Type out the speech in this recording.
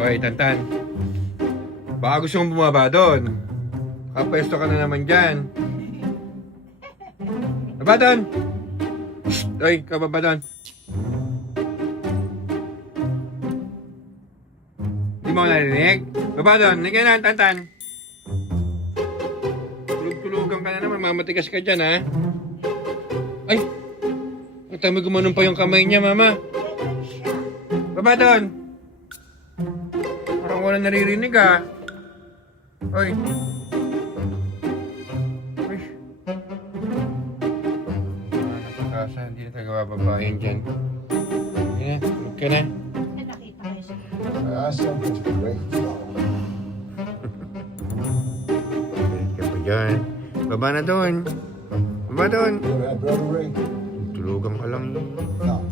Hoy, Tantan. Baka gusto mong bumaba doon. Kapwesto ka na naman dyan. Baba doon! Shhh! Hoy, kababa doon. Hindi mo ako narinig? Baba doon. Hindi ka na, Tantan. Tulog-tulugan ka na naman. Mamatigas ka dyan, ha? Ay! Matami gumanon pa yung kamay niya, Mama. Baba doon! Parang wala naririnig, ha? Hoy! Uy! Nakakasa, hindi na talaga bababahin dyan. Hindi na, huwag ka na. Nakita ko siya. Something's great. Balik ka pa dyan. Baba na doon. Baba doon. Brother Ray. Tulugan ka lang. No.